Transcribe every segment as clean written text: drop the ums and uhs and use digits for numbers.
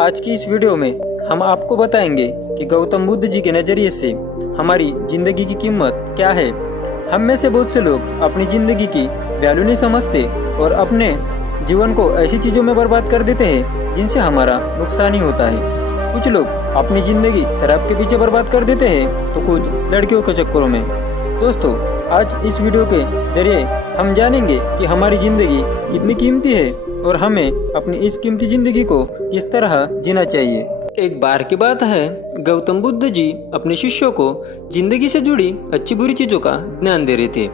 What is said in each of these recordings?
आज की इस वीडियो में हम आपको बताएंगे कि गौतम बुद्ध जी के नज़रिए से हमारी ज़िंदगी की कीमत क्या है। हम में से बहुत से लोग अपनी ज़िंदगी की वैल्यू नहीं समझते और अपने जीवन को ऐसी चीज़ों में बर्बाद कर देते हैं जिनसे हमारा नुकसान ही होता है। कुछ लोग अपनी ज़िंदगी शराब के पीछे बर्बाद कर देते हैं तो कुछ लड़कियों के चक्करों में। दोस्तों, आज इस वीडियो के जरिए हम जानेंगे कि हमारी ज़िंदगी कितनी कीमती है और हमें अपनी इस कीमती ज़िंदगी को किस तरह जीना चाहिए। एक बार की बात है, गौतम बुद्ध जी अपने शिष्यों को जिंदगी से जुड़ी अच्छी बुरी चीज़ों का ज्ञान दे रहे थे।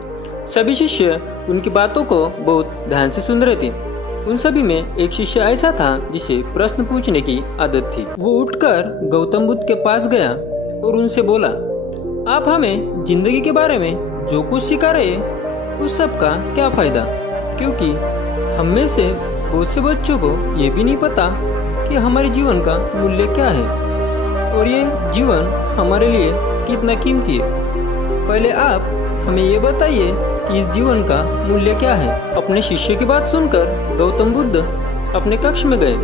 सभी शिष्य उनकी बातों को बहुत ध्यान से सुन रहे थे। उन सभी में एक शिष्य ऐसा था जिसे प्रश्न पूछने की आदत थी। वो उठकर गौतम बुद्ध के पास गया और उनसे बोला, आप हमें जिंदगी के बारे में जो कुछ सिखा रहे हैं उस सब का क्या फायदा, क्योंकि हम में से बहुत से बच्चों को ये भी नहीं पता कि हमारे जीवन का मूल्य क्या है और ये जीवन हमारे लिए कितना कीमती है। पहले आप हमें ये बताइए कि इस जीवन का मूल्य क्या है। अपने शिष्य की बात सुनकर गौतम बुद्ध अपने कक्ष में गए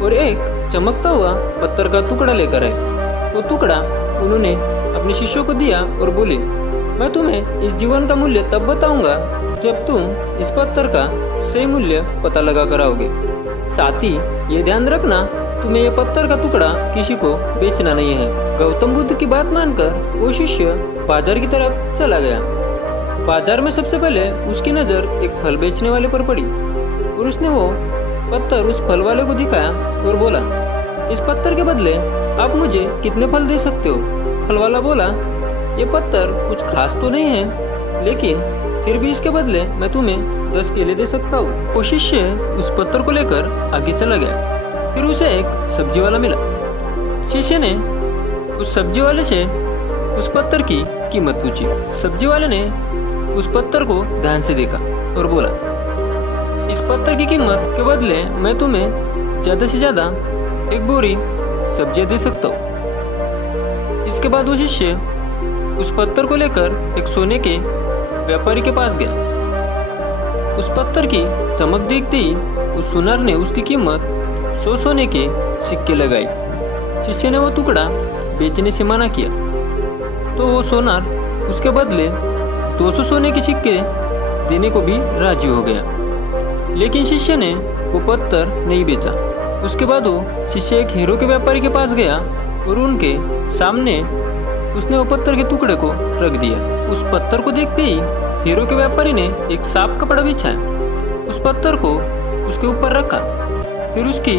और एक चमकता हुआ पत्थर का टुकड़ा लेकर आए। वो टुकड़ा उन्होंने अपने शिष्यों को दिया और बोले, मैं तुम्हें इस जीवन का मूल्य तब बताऊंगा जब तुम इस पत्थर का सही मूल्य पता लगा कर आओगे। साथ ही ये ध्यान रखना, तुम्हें ये पत्थर का टुकड़ा किसी को बेचना नहीं है। गौतम बुद्ध की बात मानकर वो शिष्य बाजार की तरफ चला गया। बाजार में सबसे पहले उसकी नज़र एक फल बेचने वाले पर पड़ी और उसने वो पत्थर उस फल वाले को दिखाया और बोला, इस पत्थर के बदले आप मुझे कितने फल दे सकते हो। फल वाला बोला, ये पत्थर कुछ खास तो नहीं है, लेकिन फिर भी इसके बदले मैं तुम्हें 10 केले दे सकता हूँ। वो शिष्य उस पत्थर को लेकर आगे चला गया। फिर उसे एक सब्जी वाला मिला। शिष्य ने उस सब्जी वाले से उस पत्थर की कीमत पूछी। सब्जी वाले ने उस पत्थर को ध्यान से देखा और बोला, इस पत्थर की कीमत के बदले मैं तुम्हें ज़्यादा से ज़्यादा एक बोरी सब्जियाँ दे सकता हूँ। इसके बाद वो शिष्य उस पत्थर को लेकर एक सोने के व्यापारी के पास गया। उस पत्थर की चमक देखते ही उस सुनार ने उसकी कीमत 100 सोने के सिक्के लगाई। शिष्य ने वो टुकड़ा बेचने से मना किया तो वो सोनार उसके बदले 200 सोने के सिक्के देने को भी राजी हो गया, लेकिन शिष्य ने वो पत्थर नहीं बेचा। उसके बाद वो शिष्य एक हीरो के व्यापारी के पास गया और उनके सामने उसने वो पत्थर के टुकड़े को रख दिया। उस पत्थर को देखते ही हीरो के व्यापारी ने एक साफ कपड़ा बिछाया, उस पत्थर को उसके ऊपर रखा, फिर उसकी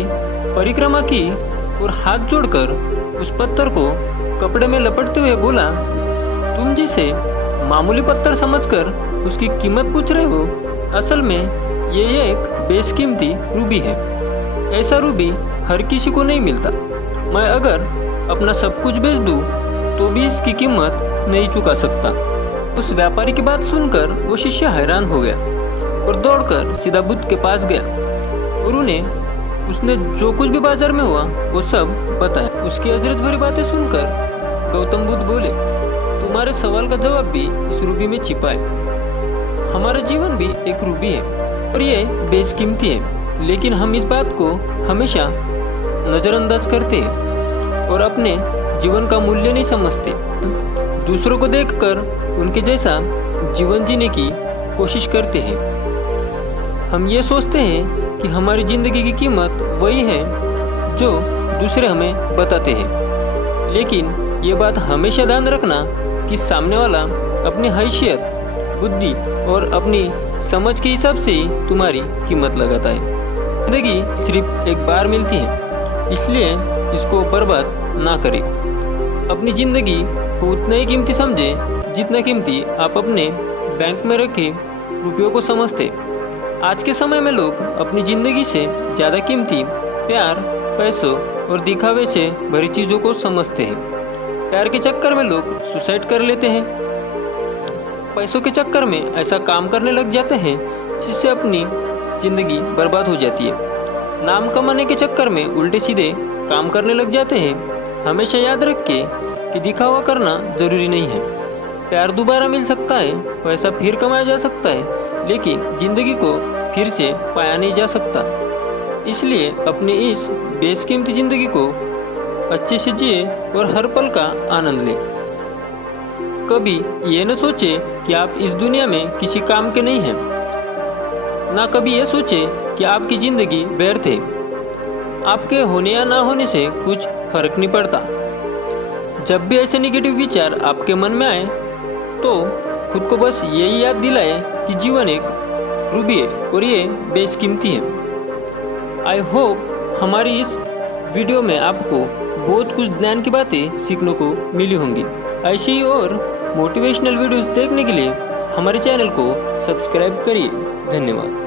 परिक्रमा की और हाथ जोड़कर उस पत्थर को कपड़े में लपेटते हुए बोला, तुम जिसे मामूली पत्थर समझकर उसकी कीमत पूछ रहे हो, असल में ये एक बेशकीमती रूबी है। ऐसा रूबी हर किसी को नहीं मिलता। मैं अगर अपना सब कुछ बेच दूँ तो भी इसकी कीमत नहीं चुका सकता। उस व्यापारी की बात सुनकर वो शिष्य हैरान हो गया और दौड़कर सीधा बुद्ध के पास गया और उन्हें उसने जो कुछ भी बाजार में हुआ वो सब बताया। उसकी अजरज भरी बातें सुनकर गौतम बुद्ध बोले, तुम्हारे सवाल का जवाब भी इस रूबी में छिपा है। हमारा जीवन भी एक रूबी है और ये बेशकीमती है, लेकिन हम इस बात को हमेशा नज़रअंदाज करते हैं और अपने जीवन का मूल्य नहीं समझते। दूसरों को देखकर उनके जैसा जीवन जीने की कोशिश करते हैं। हम ये सोचते हैं कि हमारी ज़िंदगी की कीमत वही है जो दूसरे हमें बताते हैं, लेकिन ये बात हमेशा ध्यान रखना कि सामने वाला अपनी हैसियत, बुद्धि और अपनी समझ के हिसाब से ही तुम्हारी कीमत लगाता है। ज़िंदगी सिर्फ एक बार मिलती है, इसलिए इसको बर्बाद ना करें। अपनी ज़िंदगी को उतना ही कीमती समझें जितना कीमती आप अपने बैंक में रखे रुपयों को समझते। आज के समय में लोग अपनी ज़िंदगी से ज़्यादा कीमती प्यार, पैसों और दिखावे से भरी चीज़ों को समझते हैं। प्यार के चक्कर में लोग सुसाइड कर लेते हैं। पैसों के चक्कर में ऐसा काम करने लग जाते हैं जिससे अपनी ज़िंदगी बर्बाद हो जाती है। नाम कमाने के चक्कर में उल्टे सीधे काम करने लग जाते हैं। हमेशा याद रखें कि दिखावा करना जरूरी नहीं है। प्यार दोबारा मिल सकता है, पैसा फिर कमाया जा सकता है, लेकिन जिंदगी को फिर से पाया नहीं जा सकता। इसलिए अपनी इस बेशकीमती ज़िंदगी को अच्छे से जिए और हर पल का आनंद लें। कभी ये न सोचे कि आप इस दुनिया में किसी काम के नहीं हैं, ना कभी ये सोचे कि आपकी ज़िंदगी व्यर्थ है। आपके होने या ना होने से कुछ फर्क नहीं पड़ता। जब भी ऐसे नेगेटिव विचार आपके मन में आए तो खुद को बस यही याद दिलाए कि जीवन एक रूबी है और ये बेशकीमती है। आई होप हमारी इस वीडियो में आपको बहुत कुछ ज्ञान की बातें सीखने को मिली होंगी। ऐसी ही और मोटिवेशनल वीडियोस देखने के लिए हमारे चैनल को सब्सक्राइब करिए। धन्यवाद।